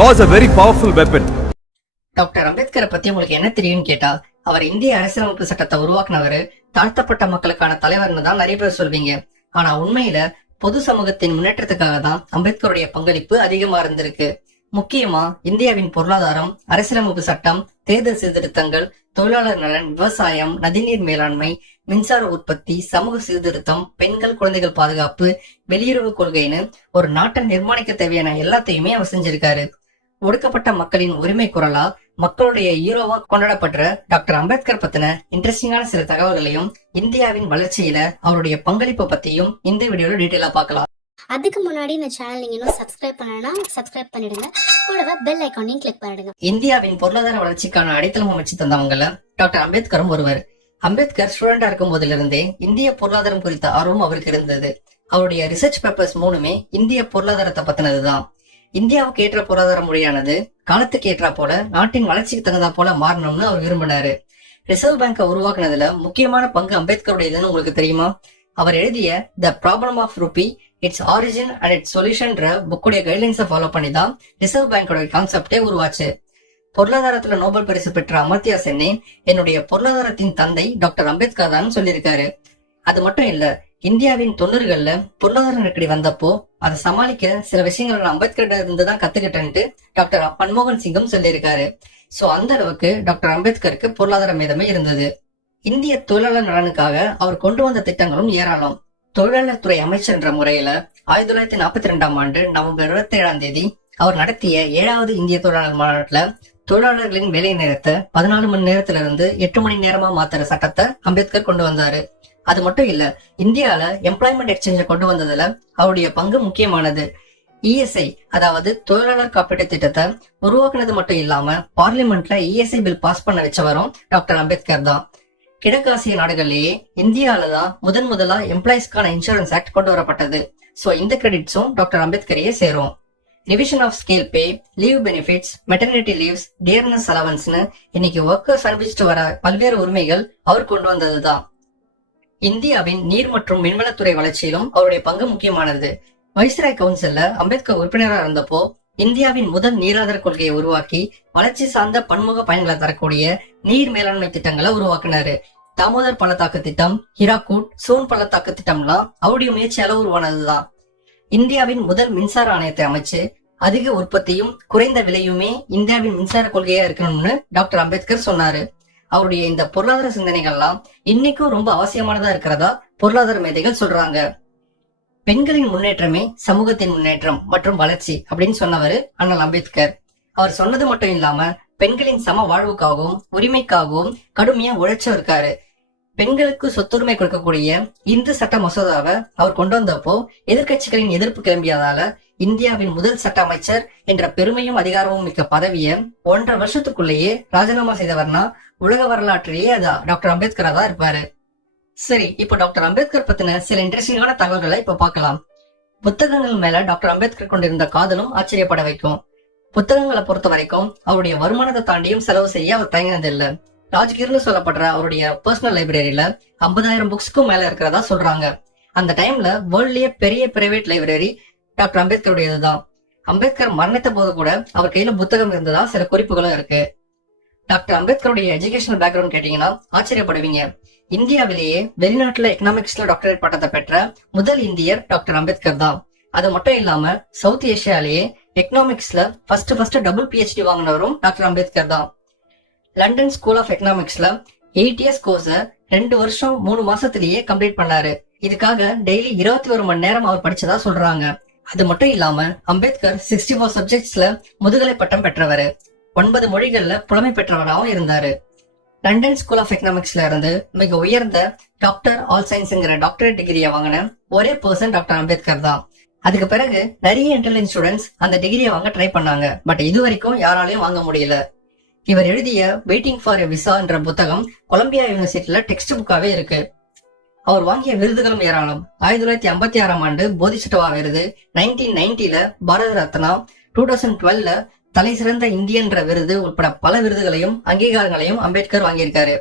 Law is a very powerful doctor அம்பேத்கரை பத்தி உங்களுக்கு என்ன தெரியும்னு கேட்டா அவர் இந்திய அரசியலமைப்பு சட்டத்தை உருவாக்குனவரு தாழ்த்தப்பட்ட மக்களுக்கான தலைவர்னு தான் நிறைய பேர் சொல்வீங்க. ஆனா உண்மையில பொது சமூகத்தின் முன்னேற்றத்துக்காக தான் அம்பேத்கருடைய பங்களிப்பு அதிகமா இருந்திருக்கு. முக்கியமா இந்தியாவின் பொருளாதாரம் அரசியலமைப்பு சட்டம் தேர்தல் சீர்திருத்தங்கள் தொழிலாளர் நலன் விவசாயம் நதிநீர் மேலாண்மை மின்சார உற்பத்தி சமூக சீர்திருத்தம் பெண்கள் குழந்தைகள் பாதுகாப்பு வெளியுறவு கொள்கைன்னு ஒரு நாட்டை நிர்மாணிக்க தேவையான எல்லாத்தையுமே அவர் செஞ்சிருக்காரு. ஒடுக்கப்பட்ட மக்களின் உரிமை குரலா மக்களுடைய ஹீரோவா கொண்டாடப்படுற டாக்டர் அம்பேத்கர் பத்தின இன்ட்ரெஸ்டிங்கான சில தகவல்களையும் இந்தியாவின் வளர்ச்சியில அவருடைய பங்களிப்பு பத்தியும் இந்த வீடியோல டீட்டெயிலா பார்க்கலாம். அதுக்கு முன்னாடி இந்த சேனல் நீங்க இன்னும் சப்ஸ்கிரைப் பண்ணலனா சப்ஸ்கிரைப் பண்ணிடுங்க. கூடவே பெல் ஐக்கானையும் கிளிக் பண்ணிடுங்க. இந்தியாவின் பொருளாதார வளர்ச்சிக்கான அடித்தளம் அமைச்சு தந்தவங்கள டாக்டர் அம்பேத்கரும் ஒருவர். அம்பேத்கர் ஸ்டூடெண்டா இருக்கும் போதிலிருந்தே இந்திய பொருளாதாரம் குறித்த ஆர்வம் அவருக்கு இருந்தது. அவருடைய ரிசர்ச் பேப்பர்ஸ் மூணுமே இந்திய பொருளாதாரத்தை பத்தினதுதான். இந்தியாவுக்கு ஏற்ற பொருளாதார முறையானது காலத்துக்கு ஏற்றா போல நாட்டின் வளர்ச்சிக்கு தகுந்தா போல மாறணும்னு அவர் விரும்பினாரு. ரிசர்வ் பேங்கை உருவாக்குனதுல முக்கியமான பங்கு அம்பேத்கருடையதுன்னு உங்களுக்கு தெரியுமா? அவர் எழுதிய the problem of rupee its origin and its சொல்யூஷன்ற புக்குடைய கைட்லைன்ஸை ஃபாலோ பண்ணி தான் ரிசர்வ் பேங்கோட கான்செப்டே உருவாச்சு. பொருளாதாரத்துல நோபல் பரிசு பெற்ற அமர்த்தியா சென்னே என்னுடைய பொருளாதாரத்தின் தந்தை டாக்டர் அம்பேத்கர் தான் சொல்லியிருக்காரு. அது மட்டும் இல்ல இந்தியாவின் தொண்ணூறுகள்ல பொருளாதார நெருக்கடி வந்தப்போ அதை சமாளிக்க சில விஷயங்கள் நான் அம்பேத்கர் இருந்து தான் கத்துக்கிட்டேன்ட்டு டாக்டர் மன்மோகன் சிங்கும் சொல்லியிருக்காரு. சோ அந்த அளவுக்கு டாக்டர் அம்பேத்கருக்கு பொருளாதார மீதமே இருந்தது. இந்திய தொழிலாளர் நலனுக்காக அவர் கொண்டு வந்த திட்டங்களும் ஏராளம். தொழிலாளர் துறை அமைச்சர் என்ற முறையில ஆயிரத்தி தொள்ளாயிரத்தி நாற்பத்தி ரெண்டாம் ஆண்டு நவம்பர் இருபத்தி ஏழாம் தேதி அவர் நடத்திய ஏழாவது இந்திய தொழிலாளர் மாநாட்டுல தொழிலாளர்களின் வேலை நேரத்தை பதினாலு மணி நேரத்துல இருந்து எட்டு மணி நேரமா மாத்துற சட்டத்தை அம்பேத்கர் கொண்டு வந்தாரு. அது மட்டும் இல்ல இந்தியால எம்ப்ளாய்மெண்ட் எக்ஸ்சேஞ்சை கொண்டு வந்ததுல அவருடைய பங்கு முக்கியமானது. இஎஸ்ஐ அதாவது தொழிலாளர் காப்பீட்டு திட்டத்தை உருவாக்குனது மட்டும் இல்லாம பார்லிமெண்ட்ல இஎஸ்ஐ பில் பாஸ் பண்ண வச்சவரும் டாக்டர் அம்பேத்கர் தான். கிழக்காசிய நாடுகளிலேயே இந்தியால தான் முதன் முதலா எம்ப்ளாயிஸ்க்கான இன்சூரன்ஸ் ஆக்ட் கொண்டு வரப்பட்டது. சோ இந்த கிரெடிட்ஸும் டாக்டர் அம்பேத்கரையே சேரும். Revision of scale pay leave benefits maternity leaves dearness அலவன்ஸ்னு இன்னைக்கு ஒர்க்கர்ஸ் அனுபவிச்சுட்டு வர பல்வேறு உரிமைகள் அவர் கொண்டு வந்தது தான் இந்தியாவின் நீர் மற்றும் மின்வளத்துறை வளர்ச்சியிலும் அவருடைய பங்கு முக்கியமானது. வைஸ்ராய் கவுன்சில்ல அம்பேத்கர் உறுப்பினராக இருந்தப்போ இந்தியாவின் முதல் நீராதார கொள்கையை உருவாக்கி வளர்ச்சி சார்ந்த பன்முக பயன்களை தரக்கூடிய நீர் மேலாண்மை திட்டங்களை உருவாக்குனாரு. தாமோதர் பள்ளத்தாக்கு திட்டம் ஹிராக்கூட் சோன் பள்ளத்தாக்கு திட்டம்லாம் அவருடைய முயற்சியால உருவானதுதான். இந்தியாவின் முதல் மின்சார ஆணையத்தை அமைச்சு அதிக உற்பத்தியும் குறைந்த விலையுமே இந்தியாவின் மின்சார கொள்கையா இருக்கணும்னு டாக்டர் அம்பேத்கர் சொன்னாரு. அவருடைய இந்த பொருளாதார சிந்தனைகள்லாம் இன்னைக்கும் ரொம்ப அவசியமானதா இருக்கிறதா பொருளாதார மேதைகள் சொல்றாங்க. பெண்களின் முன்னேற்றமே சமூகத்தின் முன்னேற்றம் மற்றும் வளர்ச்சி அப்படின்னு சொன்னவர் அண்ணல் அம்பேத்கர். அவர் சொன்னது மட்டும் இல்லாம பெண்களின் சம வாழ்வுக்காகவும் உரிமைக்காகவும் கடுமையா உழைச்சும் இருக்காரு. பெண்களுக்கு சொத்துரிமை கொடுக்கக்கூடிய இந்து சட்ட மசோதாவை அவர் கொண்டு வந்தப்போ எதிர்க்கட்சிகளின் எதிர்ப்பு கிளம்பியதால இந்தியாவின் முதல் சட்ட அமைச்சர் என்ற பெருமையும் அதிகாரமும் மிக்க பதவியை ஒன்றரை வருஷத்துக்குள்ளேயே ராஜினாமா செய்தவர்னா உலக வரலாற்றிலேயே அது டாக்டர் அம்பேத்கரா தான் இருப்பாரு. சரி இப்போ டாக்டர் அம்பேத்கர் பத்தின சில இன்ட்ரெஸ்டிங்கான தகவல்களை இப்ப பார்க்கலாம். புத்தகங்கள் மேல டாக்டர் அம்பேத்கர் கொண்டிருந்த காதலும் ஆச்சரியப்பட வைக்கும். புத்தகங்களை பொறுத்த வரைக்கும் அவருடைய வருமானத்தை தாண்டியும் செலவு செய்ய அவர் தயங்கினதில்லை ராஜ்கிர்னு சொல்லப்படுற அவருடைய பர்சனல் லைப்ரரியில ஐம்பதாயிரம் புக்ஸ்க்கும் மேல இருக்கிறதா சொல்றாங்க. அந்த டைம்ல வேர்ல்ட்லயே பெரிய பிரைவேட் லைப்ரரி டாக்டர் அம்பேத்கருடையதுதான். அம்பேத்கர் மரணித்த போது கூட அவர் கையில புத்தகம் இருந்ததா? சில குறிப்புகளும் இருக்கு. டாக்டர் அம்பேத்கருடைய எஜுகேஷனல் பேக்ரவுண்ட் கேட்டீங்கன்னா ஆச்சரியப்படுவீங்க. இந்தியாவிலேயே வெளிநாட்டுல எக்கனாமிக்ஸ்ல டாக்டரேட் பட்டத்தை பெற்ற முதல் இந்தியர் டாக்டர் அம்பேத்கர் தான் அது மட்டும் இல்லாம சவுத் ஏஷியாலேயே எக்கனாமிக்ஸ்ல ஃபர்ஸ்ட் ஃபர்ஸ்ட் டபுள் பிஹெச்டி வாங்கினவரும் டாக்டர் அம்பேத்கர் தான் லண்டன் ஸ்கூல் ஆஃப் எக்கனாமிக்ஸ்ல எயிட் இயர்ஸ் கோர்ஸ ரெண்டு வருஷம் மூணு மாசத்திலேயே கம்ப்ளீட் பண்ணாரு. இதுக்காக டெய்லி இருபத்தி ஒரு மணி நேரம் அவர் படிச்சதா சொல்றாங்க. அது மட்டும் இல்லாம அம்பேத்கர் சிக்ஸ்டி ஃபோர் சப்ஜெக்ட்ஸ்ல முதுகலை பட்டம் பெற்றவர். ஒன்பது மொழிகள்ல புலமை பெற்றவராகவும் இருந்தாரு. லண்டன் ஸ்கூல் ஆஃப் எக்கனாமிக்ஸ்ல இருந்து மிக உயர்ந்த டாக்டர் ஆல் சயின்ஸ்ங்கிற டாக்டரேட் டிகிரியை வாங்கின ஒரே பர்சன் டாக்டர் அம்பேத்கர் தான். அதுக்கு பிறகு நிறைய இன்டெலிஜென்ஸ் ஸ்டூடெண்ட்ஸ் அந்த டிகிரியை வாங்க ட்ரை பண்ணாங்க. பட் இது வரைக்கும் யாராலையும் வாங்க முடியல. இவர் எழுதிய வெயிட்டிங் ஃபார் எ விசா என்ற புத்தகம் கொலம்பியா யூனிவர்சிட்டியில டெக்ஸ்ட் புக்காவே இருக்கு. அவர் வாங்கிய விருதுகளும் ஏராளம். ஆயிரத்தி தொள்ளாயிரத்தி ஐம்பத்தி ஆறாம் ஆண்டு போதிசட்டவா விருது நைன்டீன் நைன்டில பாரத ரத்னா டூ தௌசண்ட் டுவெல்ல தலை சிறந்த இந்தியன்ற விருது உட்பட பல விருதுகளையும் அங்கீகாரங்களையும் அம்பேத்கர் வாங்கியிருக்காரு.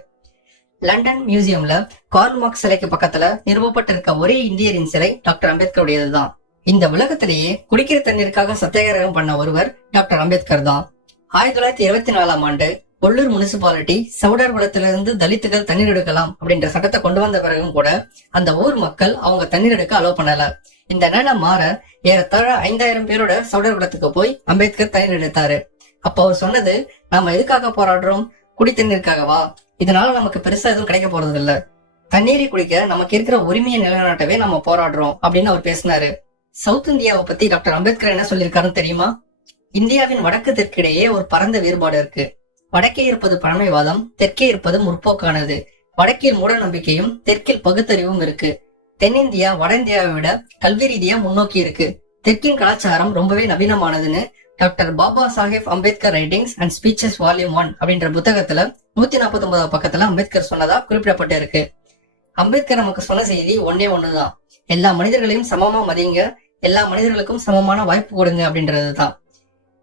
லண்டன் மியூசியம்ல கார்ல் மார்க்ஸ் சிலைக்கு பக்கத்துல நிறுவப்பட்டிருக்க ஒரே இந்தியரின் சிலை டாக்டர் அம்பேத்கருடையதுதான். இந்த உலகத்திலேயே குடிக்கிற தண்ணீருக்காக சத்தியாகிரகம் பண்ண ஒருவர் டாக்டர் அம்பேத்கர் தான். ஆயிரத்தி தொள்ளாயிரத்தி இருபத்தி நாலாம் ஆண்டு கொள்ளூர் முனிசிபாலிட்டி சவுடார் குளத்திலிருந்து தலித்துகள் தண்ணீர் எடுக்கலாம் அப்படின்ற சட்டத்தை கொண்டு வந்த பிறகும் கூட அந்த ஊர் மக்கள் அவங்க தண்ணீர் எடுக்க அலோவ் பண்ணல. இந்த நிலை மாற ஏறத்தாழ ஐந்தாயிரம் பேரோட சவுடார் குளத்துக்கு போய் அம்பேத்கர் தண்ணீர் எடுத்தாரு. அப்ப அவர் சொன்னது நாம எதுக்காக போராடுறோம்? குடி தண்ணீருக்காகவா? இதனால நமக்கு பெருசா எதுவும் கிடைக்க போறது இல்ல தண்ணீரை குடிக்க நமக்கு இருக்கிற உரிமையை நிலைநாட்டவே நம்ம போராடுறோம். அப்படின்னு அவர் பேசினாரு. சவுத் இந்தியாவை பத்தி டாக்டர் அம்பேத்கர் என்ன சொல்லியிருக்காருன்னு தெரியுமா? இந்தியாவின் வடக்கு தெற்கிடையே ஒரு பரந்த வேறுபாடு இருக்கு. வடக்கே இருப்பது பழமைவாதம் தெற்கே இருப்பது முற்போக்கானது. வடக்கில் மூட நம்பிக்கையும் தெற்கில் பகுத்தறிவும் இருக்கு. தென்னிந்தியா வட இந்தியாவை விட கல்வி ரீதியா முன்னோக்கி இருக்கு. தெற்கின் கலாச்சாரம் ரொம்பவே நவீனமானதுன்னு doctor Baba Saheb Ambedkar writings and speeches volume one அப்படின்ற புத்தகத்துல நூத்தி நாற்பத்தி ஒன்பதாவது பக்கத்துல அம்பேத்கர் சொன்னதா குறிப்பிடப்பட்டு இருக்கு. அம்பேத்கர் நமக்கு சொன்ன செய்தி ஒன்னே ஒண்ணுதான். எல்லா மனிதர்களையும் சமமா மதிங்க எல்லா மனிதர்களுக்கும் சமமான வாய்ப்பு கொடுங்க அப்படின்றதுதான்.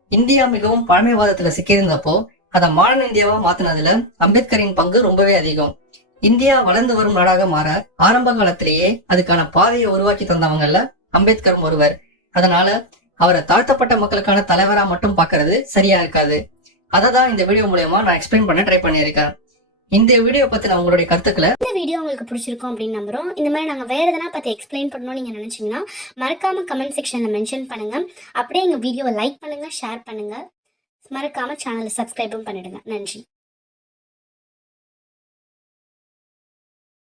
இந்தியா மிகவும் பழமைவாதத்துல சிக்கியிருந்தப்போ அதை மாடர்ன் இந்தியாவா மாத்தினதுல அம்பேத்கரின் பங்கு ரொம்பவே அதிகம். இந்தியா வளர்ந்து வரும் நாடாக மாற ஆரம்ப காலத்திலேயே அதுக்கான பாதையை உருவாக்கி தந்தவங்கல்ல அம்பேத்கரும் ஒருவர். அதனால அவரை தாழ்த்தப்பட்ட மக்களுக்கான தலைவரா மட்டும் பாக்குறது சரியா இருக்காது. அதை தான் இந்த வீடியோ மூலயமா நான் எக்ஸ்பிளைன் பண்ண ட்ரை பண்ணியிருக்கேன். இந்த வீடியோ பத்தி நான் உங்களுடைய கருத்துக்களை இந்த வீடியோ உங்களுக்கு பிடிச்சிருக்கும் அப்படின்னு நம்புறோம். இந்த மாதிரி நாங்க வேற எதனா பத்தி எக்ஸ்பிளைன் பண்ணணும்னு நீங்க நினைச்சீங்கன்னா மறக்காம கமெண்ட் செக்ஷன்ல மென்ஷன் பண்ணுங்க. அப்படியே எங்க வீடியோவை லைக் பண்ணுங்க ஷேர் பண்ணுங்க. மறக்காமல் சேனலை சப்ஸ்கிரைபும் பண்ணிடுங்க. நன்றி.